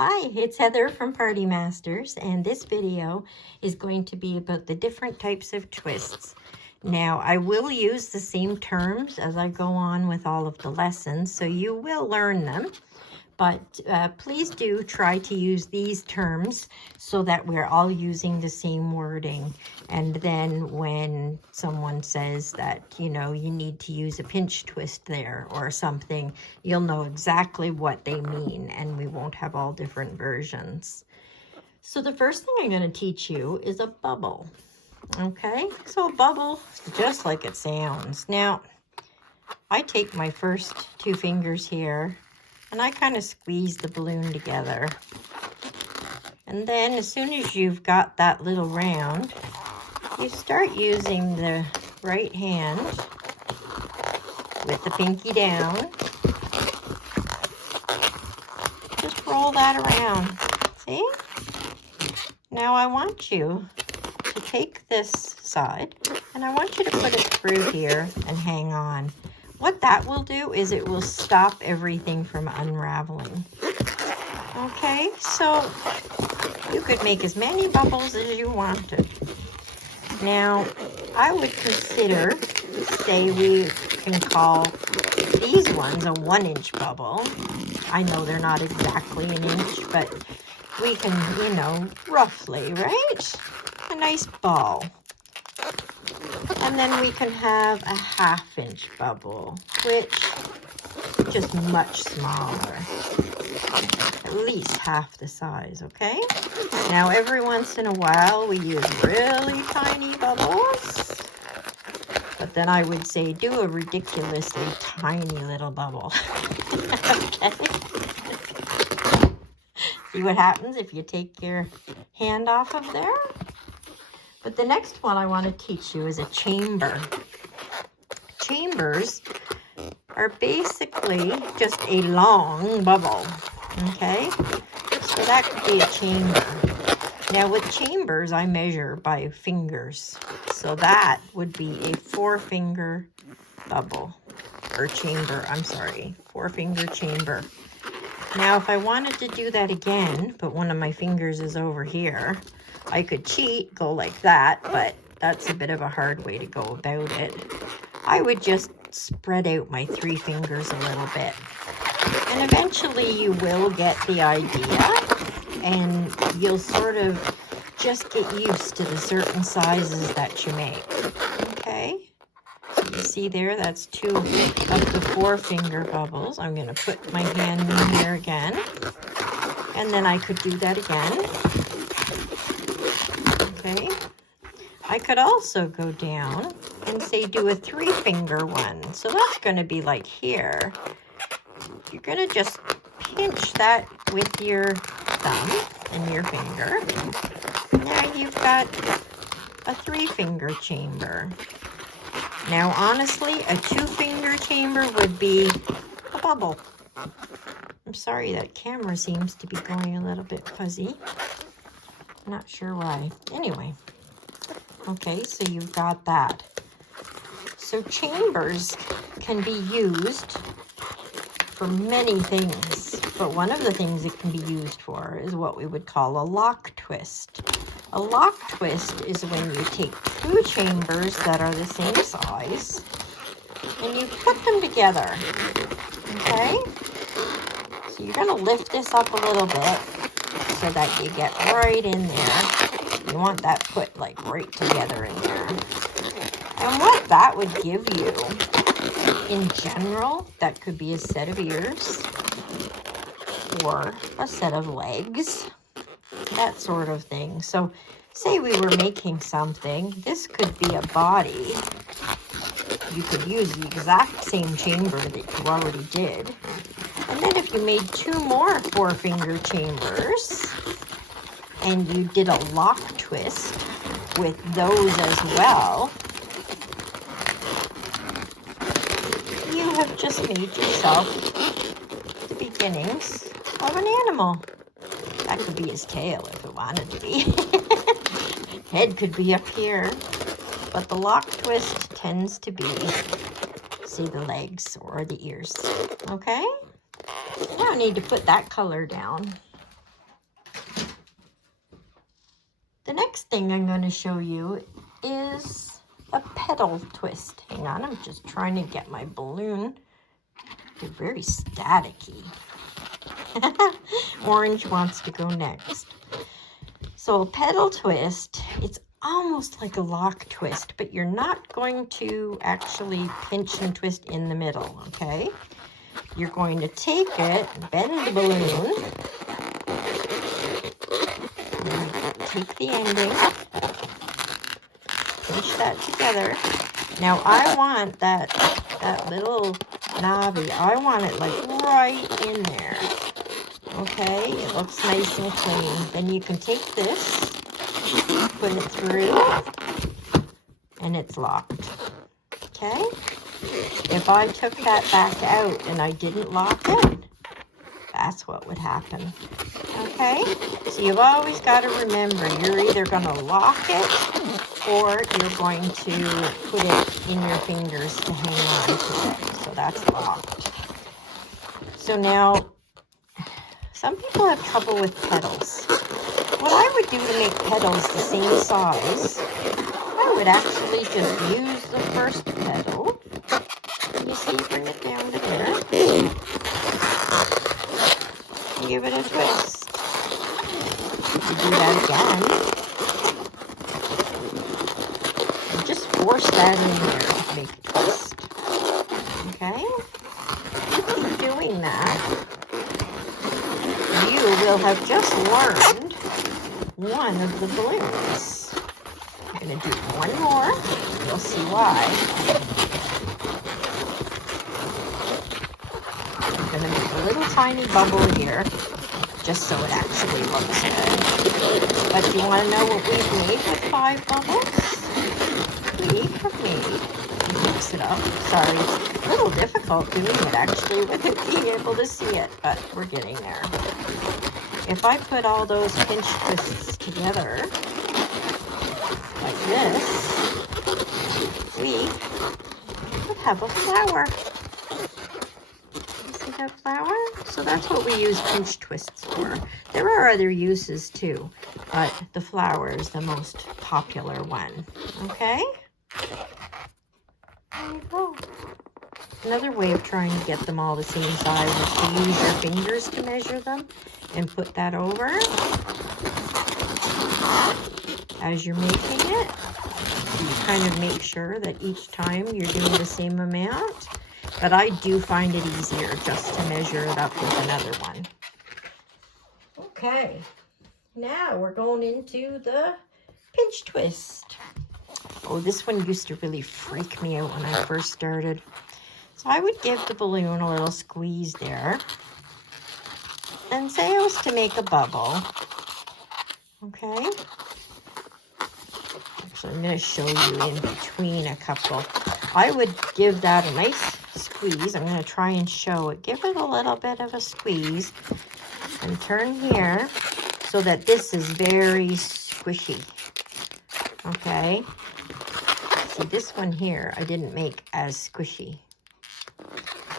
Hi, it's Heather from Party Masters, and this video is going to be about the different types of twists. Now, I will use the same terms as I go on with all of the lessons, so you will learn them. But please do try to use these terms so that we're all using the same wording. And then when someone says that, you need to use a pinch twist there or something, you'll know exactly what they mean, and we won't have all different versions. So the first thing I'm going to teach you is a bubble. Okay, so a bubble, just like it sounds. Now, I take my first two fingers here and I kind of squeeze the balloon together. And then as soon as you've got that little round, you start using the right hand with the pinky down. Just roll that around. See? Now I want you to take this side and I want you to put it through here and hang on. What that will do is it will stop everything from unraveling. Okay, so you could make as many bubbles as you wanted. Now, I would consider, say we can call these ones a 1-inch bubble. I know they're not exactly an inch, but we can, roughly, right? A nice ball. And then we can have a 1/2-inch bubble, which is just much smaller. At least half the size, okay? Now, every once in a while, we use really tiny bubbles. But then I would say do a ridiculously tiny little bubble. Okay? See what happens if you take your hand off of there? But the next one I want to teach you is a chamber. Chambers are basically just a long bubble, okay? So that could be a chamber. Now with chambers, I measure by fingers. So that would be a 4-finger bubble, or chamber, 4-finger chamber. Now if I wanted to do that again, but one of my fingers is over here, I could cheat, go like that, but that's a bit of a hard way to go about it. I would just spread out my 3 fingers a little bit. And eventually you will get the idea, and you'll sort of just get used to the certain sizes that you make. Okay? So you see there, that's 2 of the 4-finger bubbles. I'm going to put my hand in here again. And then I could do that again. Okay, I could also go down and say do a 3-finger one. So that's going to be like here. You're going to just pinch that with your thumb and your finger. Now you've got a 3-finger chamber. Now honestly, a 2-finger chamber would be a bubble. I'm sorry, that camera seems to be going a little bit fuzzy. Not sure why. Anyway, okay, so you've got that. So chambers can be used for many things, but one of the things it can be used for is what we would call a lock twist. A lock twist is when you take 2 chambers that are the same size and you put them together. Okay? So you're going to lift this up a little bit so that you get right in there. You want that put like right together in there. And what that would give you, in general, that could be a set of ears or a set of legs, that sort of thing. So say we were making something, this could be a body. You could use the exact same chamber that you already did. And then if you made 2 more 4-finger chambers and you did a lock twist with those as well, you have just made yourself the beginnings of an animal. That could be his tail if it wanted to be. Head could be up here, but the lock twist tends to be, say, the legs or the ears. Okay? Now I need to put that color down. The next thing I'm going to show you is a petal twist. Hang on, I'm just trying to get my balloon. They're very staticky. Orange wants to go next. So a petal twist, it's almost like a lock twist, but you're not going to actually pinch and twist in the middle, okay? You're going to take it, bend the balloon, take the ending, pinch that together. Now I want that little knobby, I want it like right in there. Okay, it looks nice and clean. Then you can take this, put it through, and it's locked. Okay? If I took that back out and I didn't lock it, that's what would happen. Okay? So you've always got to remember, you're either going to lock it or you're going to put it in your fingers to hang on to it. So that's locked. So now, some people have trouble with petals. What I would do to make petals the same size, I would actually just use the first petal. You see, bring it down to there. And give it a twist. You do that again. And just force that in there to make a twist. Okay? Keep doing that. You will have just learned one of the balloons. I'm going to do one more. You'll see why. I'm going to make a little tiny bubble here, just so it actually looks good. But you want to know what we've made with 5 bubbles? We have made, mix it up. Sorry, it's a little difficult doing it actually without being able to see it, but we're getting there. If I put all those pinch twists together, like this, we would have a flower. You see that flower? So that's what we use pinch twists for. There are other uses too, but the flower is the most popular one. Okay? There you go. Another way of trying to get them all the same size is to use your fingers to measure them and put that over as you're making it. You kind of make sure that each time you're doing the same amount, but I do find it easier just to measure it up with another one. Okay, now we're going into the pinch twist. Oh, this one used to really freak me out when I first started. So I would give the balloon a little squeeze there. And say it was to make a bubble. Okay? Actually, I'm going to show you in between a couple. I would give that a nice squeeze. I'm going to try and show it. Give it a little bit of a squeeze. And turn here so that this is very squishy. Okay? See, this one here, I didn't make as squishy.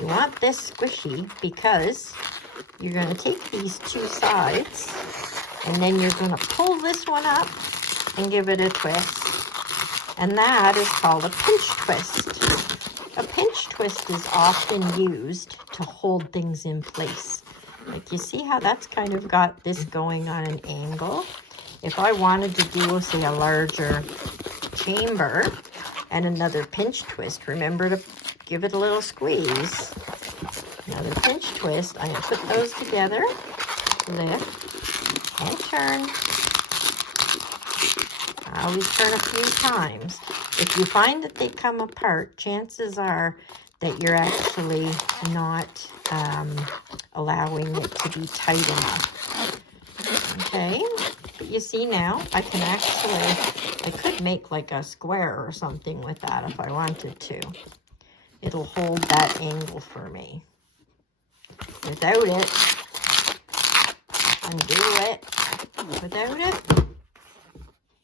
You want this squishy because you're going to take these 2 sides and then you're going to pull this one up and give it a twist. And that is called a pinch twist. A pinch twist is often used to hold things in place. Like you see how that's kind of got this going on an angle. If I wanted to do, say, a larger chamber and another pinch twist, remember to give it a little squeeze. Another pinch twist. I'm going to put those together. Lift and turn. I always turn a few times. If you find that they come apart, chances are that you're actually not allowing it to be tight enough. Okay, but you see now, I can actually, I could make like a square or something with that if I wanted to. It'll hold that angle for me. Without it, undo it. Without it,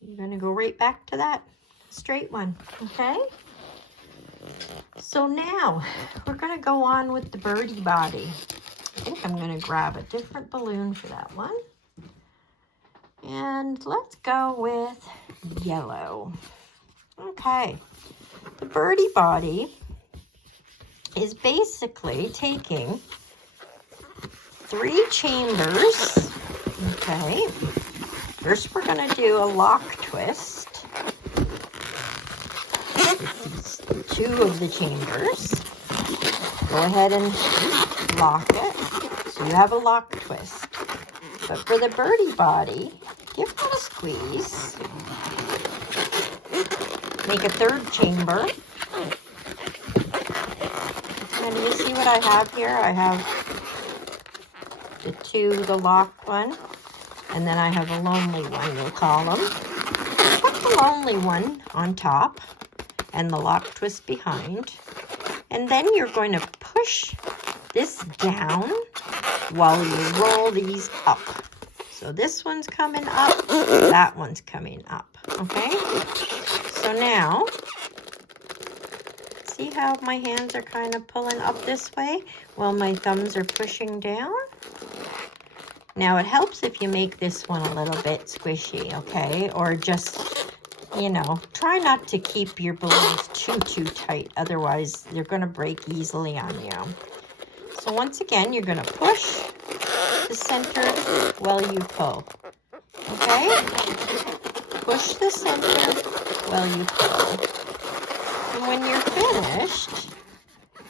you're going to go right back to that straight one, okay? So now, we're going to go on with the birdie body. I think I'm going to grab a different balloon for that one. And let's go with yellow. Okay, the birdie body is basically taking 3 chambers. Okay, first we're going to do a lock twist with these 2 of the chambers. Go ahead and lock it so you have a lock twist. But for the birdie body, give that a squeeze. Make a 3rd chamber. And you see what I have here? I have the lock one, and then I have a lonely one, we'll call them. Put the lonely one on top and the lock twist behind. And then you're going to push this down while you roll these up. So this one's coming up, that one's coming up, okay? So now, see how my hands are kind of pulling up this way while my thumbs are pushing down? Now it helps if you make this one a little bit squishy, okay? Or just, you know, try not to keep your balloons too tight. Otherwise, they're going to break easily on you. So once again, you're going to push the center while you pull, okay? Push the center while you pull. And when you're finished,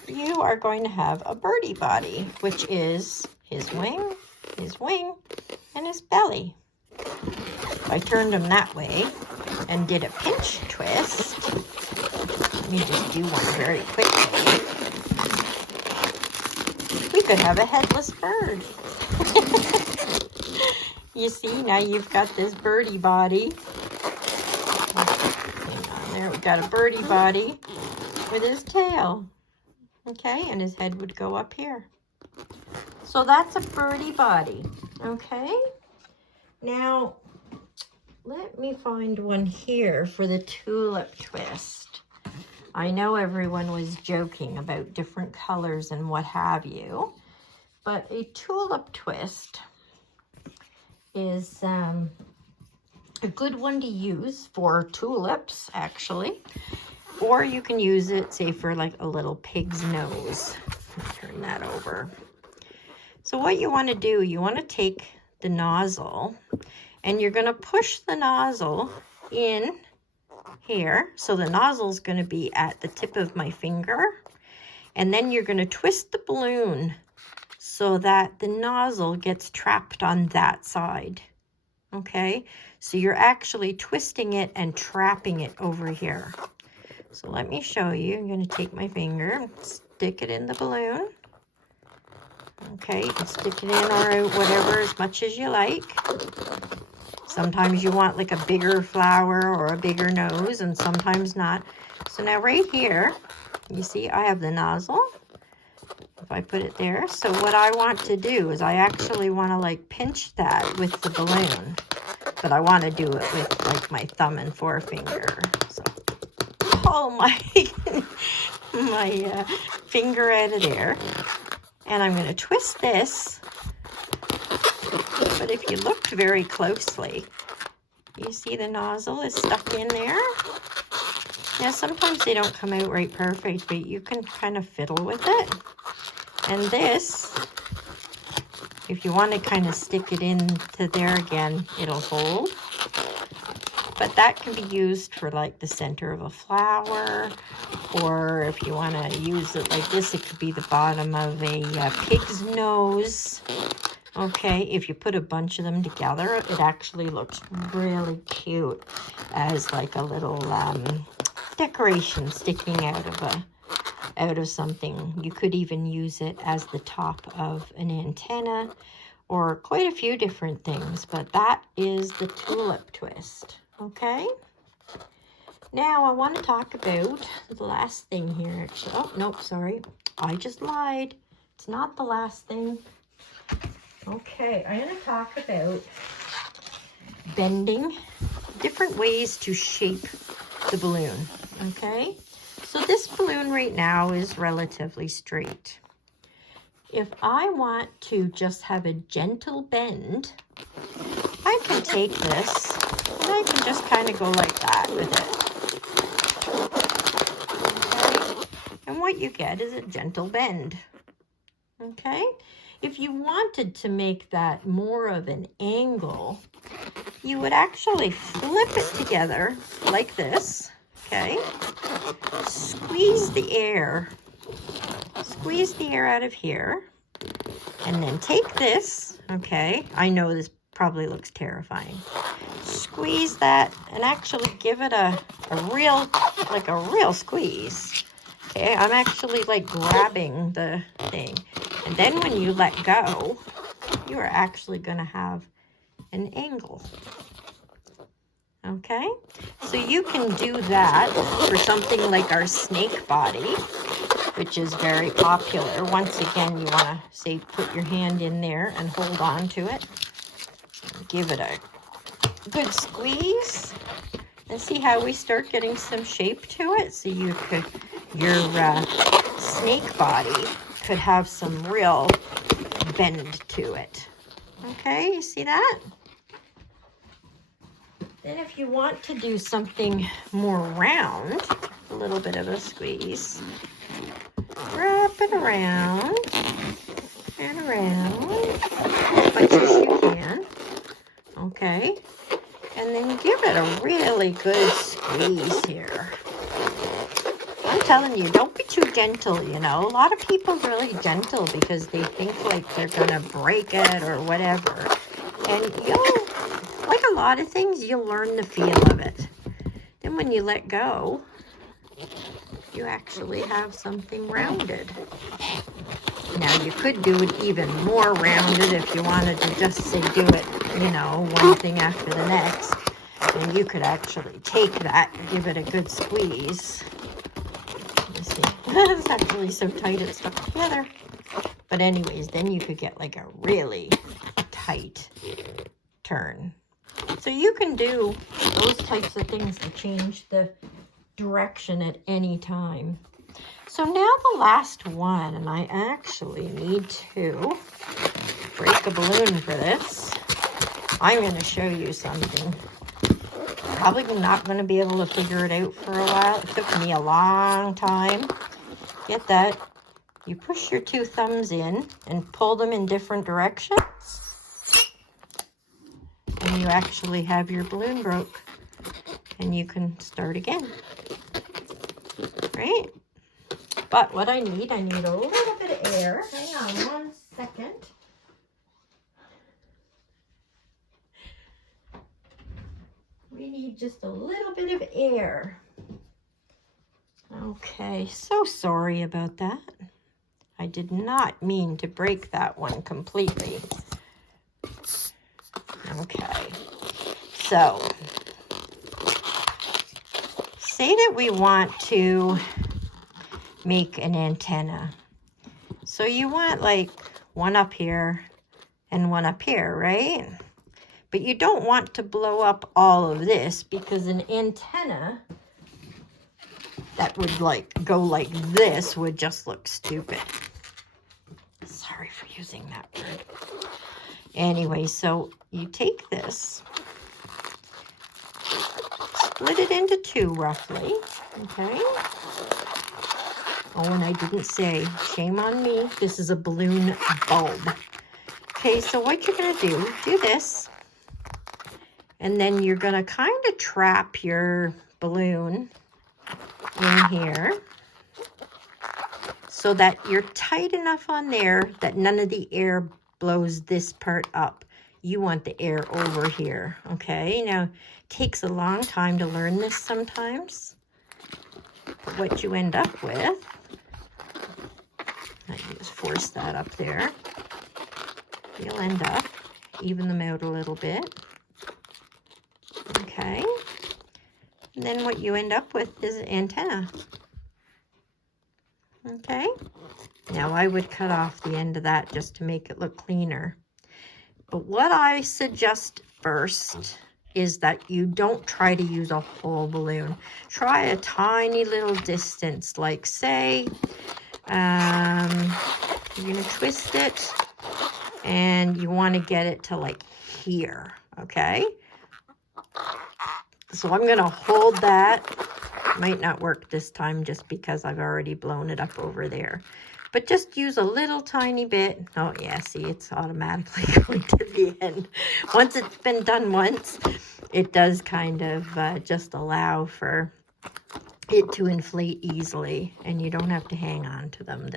you are going to have a birdie body, which is his wing, and his belly. I turned him that way and did a pinch twist. Let me just do one very quickly. We could have a headless bird. You see, now you've got this birdie body. Hang on there, we've got a birdie body with his tail. Okay, and his head would go up here. So that's a birdie body, okay? Now, let me find one here for the tulip twist. I know everyone was joking about different colors and what have you, but a tulip twist is a good one to use for tulips, actually. Or you can use it, say, for like a little pig's nose. Turn that over. So what you want to do, you want to take the nozzle and you're going to push the nozzle in here. So the nozzle is going to be at the tip of my finger. And then you're going to twist the balloon so that the nozzle gets trapped on that side. Okay? So you're actually twisting it and trapping it over here. So let me show you. I'm going to take my finger, stick it in the balloon. Okay, you can stick it in or whatever as much as you like. Sometimes you want like a bigger flower or a bigger nose, and sometimes not. So now right here, you see I have the nozzle. If I put it there. So what I want to do is I actually want to like pinch that with the balloon. But I want to do it with like my thumb and forefinger. So pull my, my finger out of there. And I'm going to twist this, but if you look very closely, you see the nozzle is stuck in there. Now, sometimes they don't come out right perfect, but you can kind of fiddle with it. And this, if you want to kind of stick it into there again, it'll hold. But that can be used for like the center of a flower, or if you want to use it like this, it could be the bottom of a pig's nose. Okay, if you put a bunch of them together, it actually looks really cute as like a little decoration sticking out of something. You could even use it as the top of an antenna or quite a few different things, but that is the tulip twist. Okay, now I want to talk about the last thing here. Actually, oh, nope, sorry. I just lied. It's not the last thing. Okay, I'm going to talk about bending, different ways to shape the balloon. Okay, so this balloon right now is relatively straight. If I want to just have a gentle bend, I can take this and I can just kind of go like that with it. Okay? And what you get is a gentle bend. Okay? If you wanted to make that more of an angle, you would actually flip it together like this. Okay? Squeeze the air out of here, and then take this. Okay, I know this probably looks terrifying. Squeeze that and actually give it a real squeeze. Okay, I'm actually like grabbing the thing, and then when you let go, you are actually going to have an angle. Okay, so you can do that for something like our snake body, which is very popular. Once again, you want to say put your hand in there and hold on to it. Give it a good squeeze and see how we start getting some shape to it. So your snake body could have some real bend to it. Okay, you see that? Then if you want to do something more round, a little bit of a squeeze. Wrap it around and around as much as you can. Okay. And then give it a really good squeeze here. I'm telling you, don't be too gentle, you know. A lot of people are really gentle because they think like they're going to break it or whatever. And like a lot of things, you'll learn the feel of it. Then when you let go, you actually have something rounded. Now you could do it even more rounded if you wanted to just say do it, you know, one thing after the next. And you could actually take that and give it a good squeeze. You see, it's actually so tight it's stuck together. But anyways, then you could get like a really tight turn. So you can do those types of things to change the direction at any time. So now the last one, and I actually need to break a balloon for this. I'm going to show you something. Probably not going to be able to figure it out for a while. It took me a long time. Get that? You push your two thumbs in and pull them in different directions. And you actually have your balloon broke. And you can start again. Right? But what I need a little bit of air. Hang on 1 second. We need just a little bit of air. Okay, so sorry about that. I did not mean to break that one completely. Okay, so say that we want to make an antenna. So you want like one up here and one up here, right? But you don't want to blow up all of this because an antenna that would like go like this would just look stupid. Sorry for using that word. Anyway, so you take this, split it into two roughly, okay? Oh, and I didn't say, shame on me, this is a balloon bulb. Okay, so what you're gonna do this, and then you're gonna kind of trap your balloon in here so that you're tight enough on there that none of the air blows this part up. You want the air over here, okay? Now, it takes a long time to learn this sometimes. But what you end up with, I just force that up there. You'll end up, even them out a little bit. Okay. And then what you end up with is an antenna. Okay. Now I would cut off the end of that just to make it look cleaner. But what I suggest first is that you don't try to use a whole balloon. Try a tiny little distance, like say, you're gonna twist it and you want to get it to like here, okay? So I'm going to hold that. Might not work this time just because I've already blown it up over there. But just use a little tiny bit. Oh yeah, see, it's automatically going to the end. Once it's been done once, it does kind of just allow for it to inflate easily, and you don't have to hang on to them.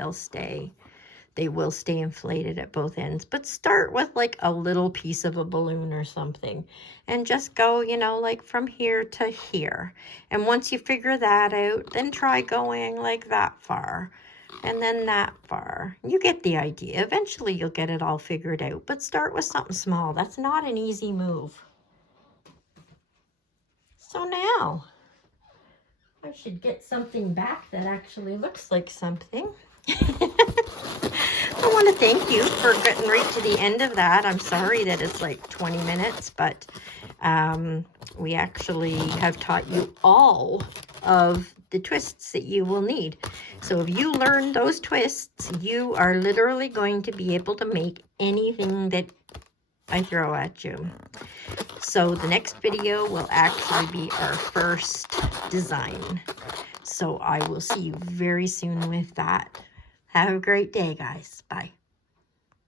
They will stay inflated at both ends. But start with like a little piece of a balloon or something and just go, you know, like from here to here. And once you figure that out, then try going like that far and then that far. You get the idea. Eventually you'll get it all figured out, but start with something small. That's not an easy move. So now I should get something back that actually looks like something. I want to thank you for getting right to the end of that. I'm sorry that it's like 20 minutes, but we actually have taught you all of the twists that you will need. So if you learn those twists, you are literally going to be able to make anything that I throw at you. So the next video will actually be our first design. So I will see you very soon with that. Have a great day, guys. Bye.